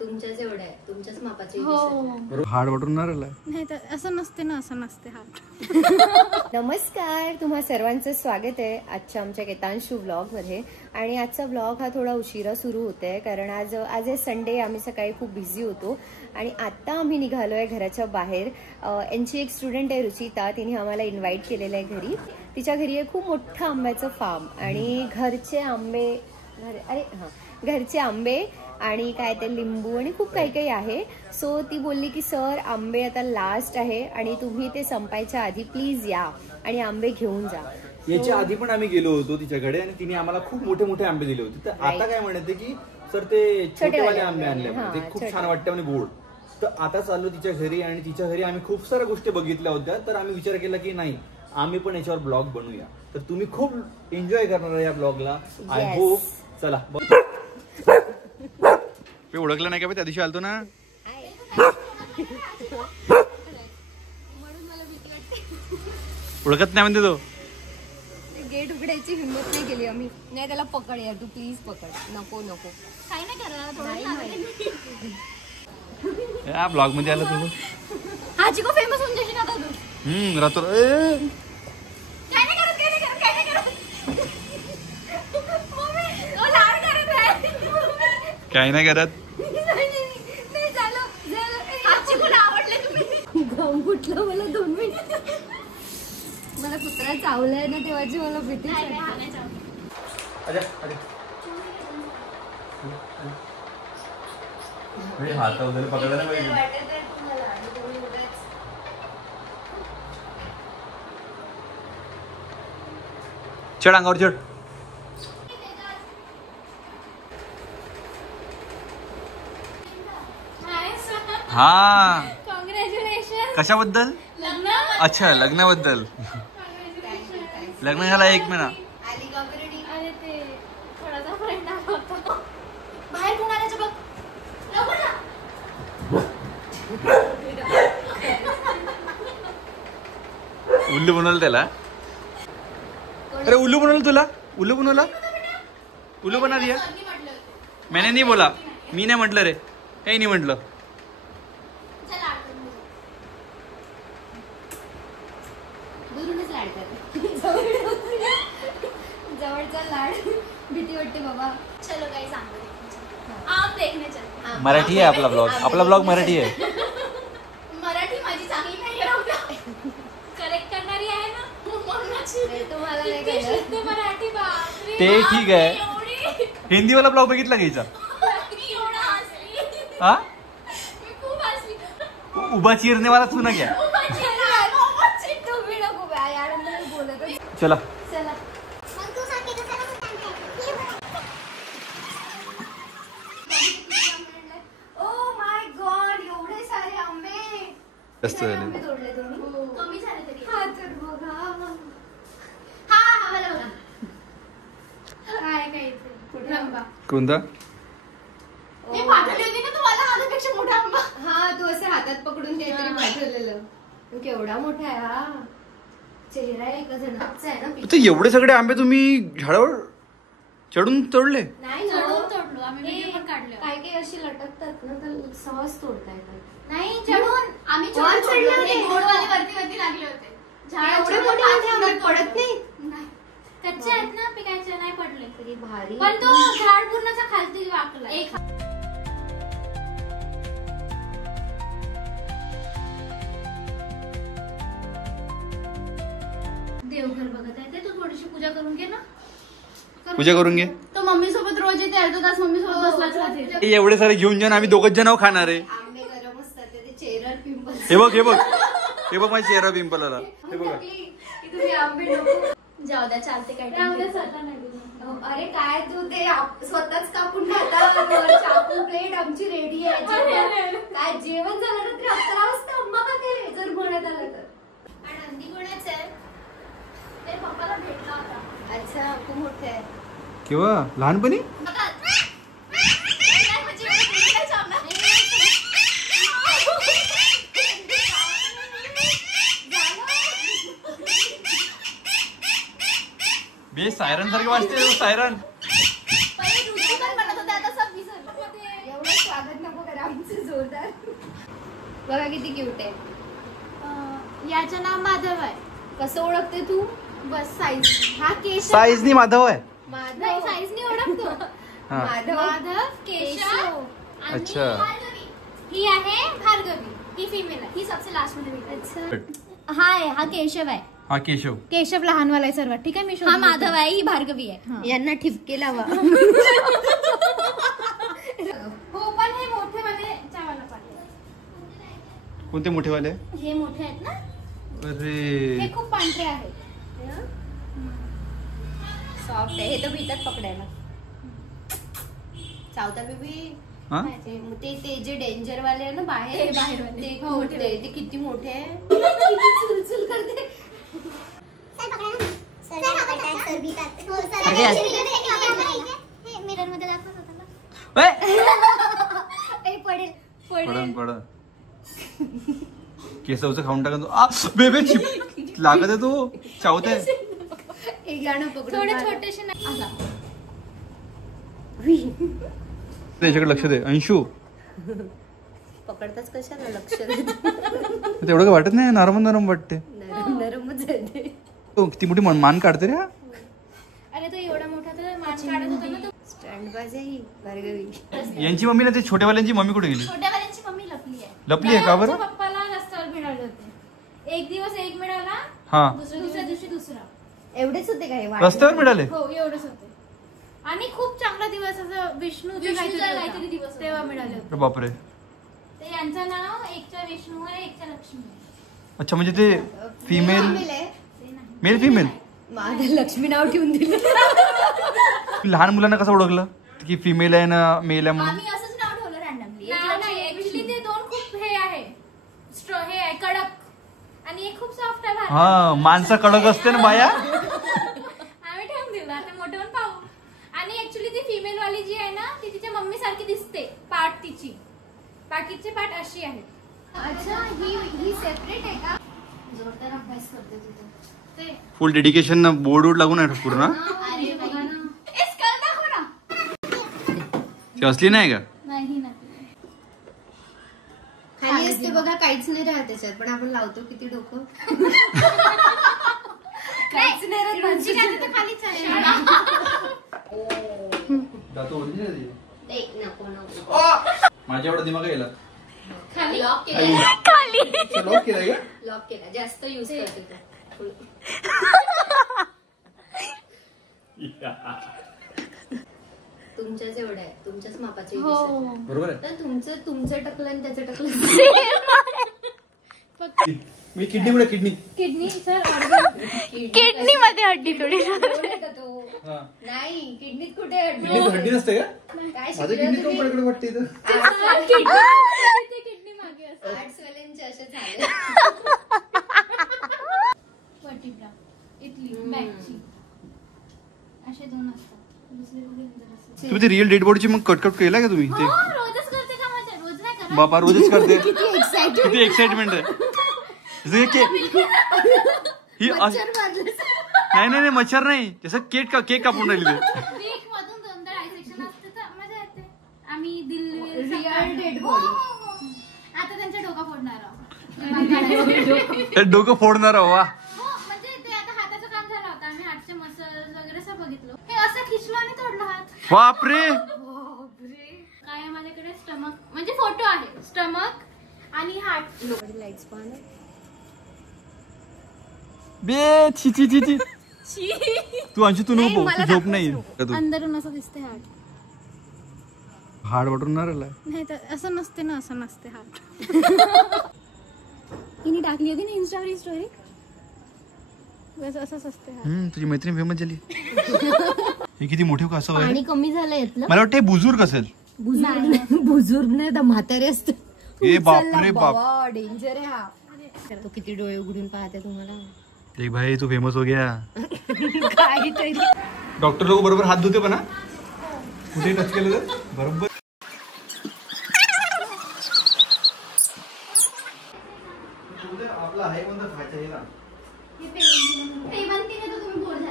तुमच्याच एवढं आहे, तुमच्याच मापाचे. हाड वाटून नाही तर असं नसते ना, असं नसते हाड. नमस्कार, तुम्हा सर्वांचं स्वागत आहे आजच्या आमच्या केतांशू व्लॉग मध्ये. आणि आजचा व्लॉग हा थोडा उशिरा सुरू होतोय कारण आज आहे संडे. आम्ही सकाळी खूप बिझी होतो आणि आता आम्ही निघालोय घराच्या बाहेर. यांची एक स्टुडंट आहे रुचिता, तिने आम्हाला इन्व्हाइट केलेलं आहे घरी. तिच्या घरी आहे खूप मोठं आंब्याचं फार्म आणि घरचे आंबे आणि काय ते लिंबू आणि खूप काही काही आहे. सो ती बोलली की सर आंबे आता लास्ट आहे आणि तुम्ही ते संपायच्या आधी प्लीज या आणि आंबे घेऊन जा. याच्या आधी पण आम्ही गेलो होतो तिच्याकडे आणि तिने आम्हाला खूप मोठे मोठे आंबे दिले होते. तर आता काय म्हणते की सर ते छोटेवाले आंबे आणले, ते खूप छान वाटते आणि गोड. तर आता चाललो तिच्या घरी आणि तिच्या घरी आम्ही खूप साऱ्या गोष्टी बघितल्या होत्या. तर आम्ही विचार केला की नाही, आम्ही पण याच्यावर ब्लॉग बनवूया. तर तुम्ही खूप एन्जॉय करणार या ब्लॉगला, आय होप. चला. ओळखलं नाही का त्या दिवशी आलतो ना. ओळखत नाही म्हणते तो. गेट उघडायची हिंमत नाही केली आम्ही. नाही त्याला पकड यार, तू प्लीज पकड. नको नको काही नाही करणार. या ब्लॉग मध्ये आला तू. हा चिको फेमस होऊन जाशील आता तू. रात्र काय नाही करत, काय नाही करत, काय नाही करत. मम्मी ओ लाड करत आहे. काय नाही करत. कुठलं मला 2 मिनिट. मला कुत्रा चावलाय ना तेव्हाची मला भीती. हात वगैरे पकडला नाही पाहिजे. चढ अंगावर चढ. हा कशाबद्दल? अच्छा लग्नाबद्दल. लग्न झाला 1 महिना. बाहेर कोण आल्याचं बघ. उल्लू बनवलं त्याला. अरे उल्लू बनवलं तुला. उल्लू बनवला. उल्लू बना दिया. मैंने नहीं बोला. मी नाही म्हटलं रे, काही नाही म्हटलं. जवळचा लाड भीती वाटते बाबा. चलो गाइस आम देखने चलते. मराठी आहे आपला ब्लॉग. आपला ब्लॉग मराठी आहे. मराठी माझी चांगली नाही आहे. करेक्ट करणारी आहे ना. तुम्हाला नाही कळलं मराठी. बापरे ते ठीक आहे. हिंदी वाला ब्लॉग बघितला घ्यायचा. हा खूप हसली. उभा चिरणे वाला तू ना घ्या. चला चला. ओ माय गॉड एवढे सारे आंबे. जास्त झाले. कमी झाले तरी. हा तर बघा. हा मला बघा. काय काय रंबा कोणता? मी पाठवली होती ना तुम्हाला माझ्यापेक्षा मोठा आंबा. हा तू असे हातात पकडून काहीतरी पाठवलेलं. केवढा मोठा आहे हा. चेहरा एका जणाचा आहे ना. तर एवढे सगळे आंबे तुम्ही झाडावर चढून तोडले? नाही चढून तोडलो आम्ही. व्हिडिओ पण काढले. काही काही अशी लटकतात ना तर सहज तोडता येतात. नाही चढून आम्ही वर चढले होते. गोडवाले वरती लागले होते. एवढे मोठे आंबे पडत नाही. कच्चे आहेत ना, पिकायचे नाही पडले तरी भारी. पण तो झाड पूर्णचा खालती वाकला. देवघर बघत आहे ते. तू थोडीशी पूजा करून घे ना. पूजा करून घे. तो मम्मी सोबत रोज येते. अर्धा तास मम्मी सोबत बसलाच राहते. एवढे सारे घेऊन जाऊन आम्ही 2च जण खाणार आहे. आंबे गरम असतात ते चेहऱ्यावर पिंपल. हे बघ हे बघ हे बघ माझ्या चेहरा पिंपल आला. हे बघा तुम्ही आंबे नको. जाऊ द्या चालते. काय अरे काय तू ते स्वतःच कापून खाता. चाकू प्लेट आमची रेडी आहे. काय जेवण झालं ना तरी 11 वाजता अम्मा खाते जर म्हणत आलं तर. आनंदी कोणाच आहे ते पप्पाला भेटला होता. अच्छा खूप मोठे आहे. केव्हा लहानपणी. बे सायरन सारखे वाजते. सायरन एवढं स्वागत नको आमचं जोरदार. बघा किती क्यूट आहे. याचं नाव माधव आहे. कसं ओळखते तू? बस साईज. हा केशव. साईजनी माधव आहे. नाही साईजनी ओळखतो. माधव केशव. अच्छा. ही आहे भार्गवी. ही फिमेल आहे. ही सबसे लास्ट मध्ये भेटली. हा केशव आहे. हा केशव. केशव लहानवाला आहे सर्वात. ठीक आहे. मी हा माधव आहे. ही भार्गवी आहे. यांना ठिपके लावा. हो पण हे मोठे वाले चावाला पाहिजे. कोणते मोठेवाले? हे मोठे आहेत ना. अरे हे खूप पांढरे आहेत. सॉफ्ट आहे. हे तर भीतात पकडायला. चावता बेबी. हा ते जे डेंजर वाले आहे ना बाहेर ते किती मोठे आहे. चुलचुल करते. मिरर मध्ये दाखव स्वतःला. पडन केसवचं खाऊन टाका तू. बेबे चिप लागत आहे तो. चावत आहे. एक गाणं पकडून थोडे छोटेसे नाही. त्याच्याकडे लक्ष दे अंशू. पकडताच कशाला लक्ष देत. तेवढं काय वाटत नाही. नरम वाटते. नरमच आहे ते. तो किती मोठी मान काढते रे. अरे तो एवढा मोठा तर मान काढत होता ना. तो स्टँड बाज आहे ही भार्गवी. यांची मम्मी ना ते छोटेवाल्यांची मम्मी कुठे गेली? छोट्यावाल्यांची मम्मी लपली आहे. लपली आहे का बरं? पप्पाला रस्त्यावर मिळाले होते. एक दिवस एक मिळाला. हा दुसऱ्या दिवशी दुसरा. एवढेच होते काही रस्त्यावर मिळाले? हो एवढेच होते. आणि खूप चांगला दिवस असं विष्णूचा काहीतरी दिवस तेव्हा मिळाले होते. बापरे. ते यांचं नाव एकच्या विष्णू आहे एकच्या लक्ष्मी आहे. अच्छा म्हणजे ते फिमेल ते नाही. Male female. माझं लक्ष्मी नाव ठेवून दिलं. लहान मुलांना कसं ओळखलं की फिमेल आहे ना मेल आहे म्हणून? आम्ही असंच नाव ठेवलं रॅन्डमली. नाही ऍक्च्युली ते दोन खूप हे आहे. हे आहे कडक आणि एक खूप सॉफ्ट आहे. हा माणसं कडक असते ना बाया. आम्ही ठेवून दिलं. आता मोठं पण पाहू. आणि ऍक्च्युली ती फिमेल वाली जी आहे ना ती तिच्या मम्मी सारखी दिसते. पाठ तिची बाकीचे पाठ अशी आहेत. अच्छा ही सेपरेट आहे का? जोरदार अभ्यास करते तिथे. ते फुल डेडिकेशन बोर्ड लागून आहे पूर्ण. अरे बघा ना. स्कल दाखव ना. ती असली नाही का? नाही ना. खाली असते बघा काहीच नाही राहत त्याच्यात. पण आपण लावतो किती डोकं. काहीच नाही राहत. रुची काय तर खालीच आहे. नको माझ्या एवढा दिमाग गेला. खाली लॉक केला. लॉक केलाय का? लॉक केला. जास्त युज करते. तुमच्याच एवढं आहे. तुमच्याच मापाचे बरोबर आहे. तर तुमचं टकलं आणि त्याचं टकलं. मी किडनी कुठे किडनी? किडनी सर किडनी मध्ये हड्डी थोडी. नाही किडनीत कुठे किडनी हड्डी नसते का? काय माझं किडनी कोण पडकडे वाटते इथं? किडनी मागे असते. आर्ट्स वाल्यांचे असे झाले. वर्टिब्रा इथली बॅकची असे दोन असतात. दुसरे तुम्ही ते रिअल डेड बॉडीची मग कटकट केला का तुम्ही ते? रोजच करते का माझ्या? रोज नाही करत. बापा रोजच करते. किती किती एक्साइटमेंट आहे. ही नाही मच्छर नाही. जसं केक कापून राहिली ते. वीक मधून 2दा डायसेक्शन असते तर मजा येते. आम्ही दिल्ली रिअल डेड बॉडी. आता त्यांचा डोका फोडणार आहोत. डोकं फोडणार वा. हो म्हणजे ते आता हाताचं काम झालं होतं. आम्ही हातचे मसल्स वगैरे सगळं बघितलं. हे असं खिचलो आणि तोडलं हात. बापरे. काय आहे माझ्याकडे स्टमक म्हणजे फोटो आहे. स्टमक आणि हार्ट. लाईट्स पाहणं. बे छी छी छी छी. तू अंशू तू नको तू झोप नाही. अंदरून असं दिसते हार्ट. हाड वाटून नाही तर असं नसते ना. असं नसते हार्ट. तिने टाकली होती ना इंस्टावर स्टोरी. असंच असते हार्ट. तुझी मैत्रीण फेमस झाली. हे किती मोठी का असं पाणी कमी झालं यातलं. मला वाटतं बुजुर्ग असेल. बुजुर्ग नाही तर म्हातारे असते. ए बापरे बाप. डेंजर आहे हा. तो किती डोळे उघडून पाहते तुम्हाला. देख भाई तू फेमस हो गया. काहीतरी. डॉक्टर लोक बरोबर हात धुते पण हा. कुठे टच केलं तर बरोबर. आपला आहे कोणता खायचा आहे ना.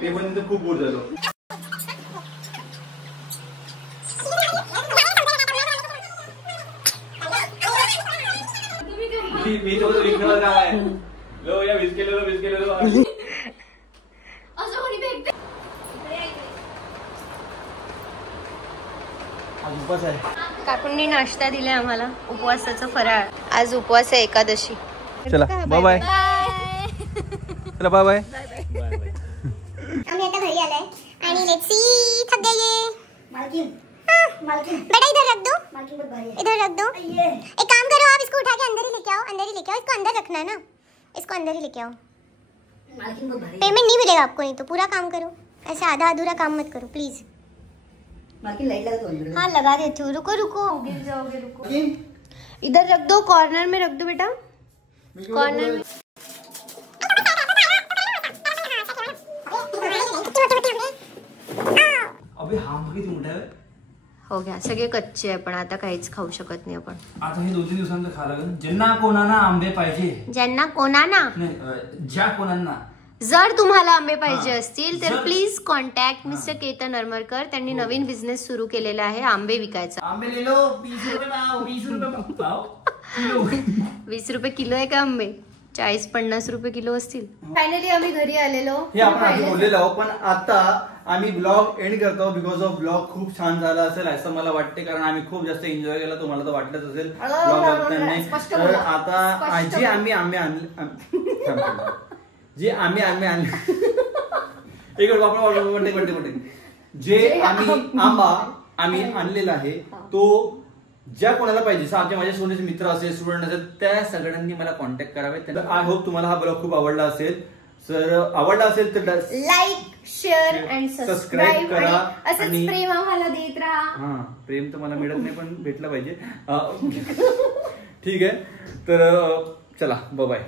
ते पण खूप बोर झालो. मी तो विकणार काम आहे. लो या बिस्किट लो असं कोणी भेटते आज उपास आहे. काकूंनी नाश्ता दिलाय आम्हाला, उपवासाचा फराळ. आज उपवास आहे, एकादशी. चला बाय बाय. चला बाय बाय. आम्ही आता घरी आलाय आणि लेट्स सी थक गए मालकिन बेटा इधर रख दो, इधर रख दो. एक काम करो, आप इसको उठा के अंदर ही लेके आओ, इसको अंदर रखना है ना, इसको अंदर ही लेके आओ. पेमेंट नहीं मिलेगा आपको, नहीं तो पूरा काम करो, ऐसे आधा अधूरा काम मत करो प्लीज. हाँ लगा देती हूँ, रुको गिर जाओगे, रुको. इधर रख दो, कॉर्नर में रख दो बेटा, कॉर्नर में. अबे हा किती मोठा आहे. हो गया, सगळे कच्चे आहे पण आता काहीच खाऊ शकत नाही आपण. आता हे 2-3 दिवसांचं खा लागेल. ज्यांना कोणाला आंबे पाहिजे, ज्यांना कोणाना नाही ज्या कोणांना जर तुम्हाला आंबे पाहिजे असतील तर प्लीज कॉन्टॅक्ट मिस्टर केतन नरमरकर. त्यांनी नवीन बिझनेस सुरू केलेला आहे आंबे विकायचा. आंबे ले लो 20 रुपये पाव, 20 रुपये पाव किलो. 20 रुपये किलो आहे का आंबे? 40-50 रुपये किलो असतील. फायनली आम्ही घरी आलेलो. हे आपण आधी बोललेलो आहोत, पण आता आम्ही ब्लॉग एंड करतो बिकॉज ऑफ ब्लॉग खूप छान झाला असेल असं मला वाटते, कारण आम्ही खूप जास्त एन्जॉय केला. तुम्हाला तर वाटलंच असेल ब्लॉग बघताना. तर आता जे आम्ही आंबे आणले एक वापरते जे आम्ही आणलेला आहे तो ज्या कोणाला पाहिजे, आमच्या माझ्या सोनेचे मित्र असेल, स्टुडंट असेल, त्या सगळ्यांनी मला कॉन्टॅक्ट करावे. आय होप तुम्हाला हा ब्लॉग खूप आवडला असेल. तर आवडला असेल तर लाईक, शेअर अँड सबस्क्राईब करा. असंच आणि प्रेम आम्हाला देत राहा. हा, प्रेम तर मला मिळत नाही पण भेटलं पाहिजे. ठीक आहे, तर चला बाय.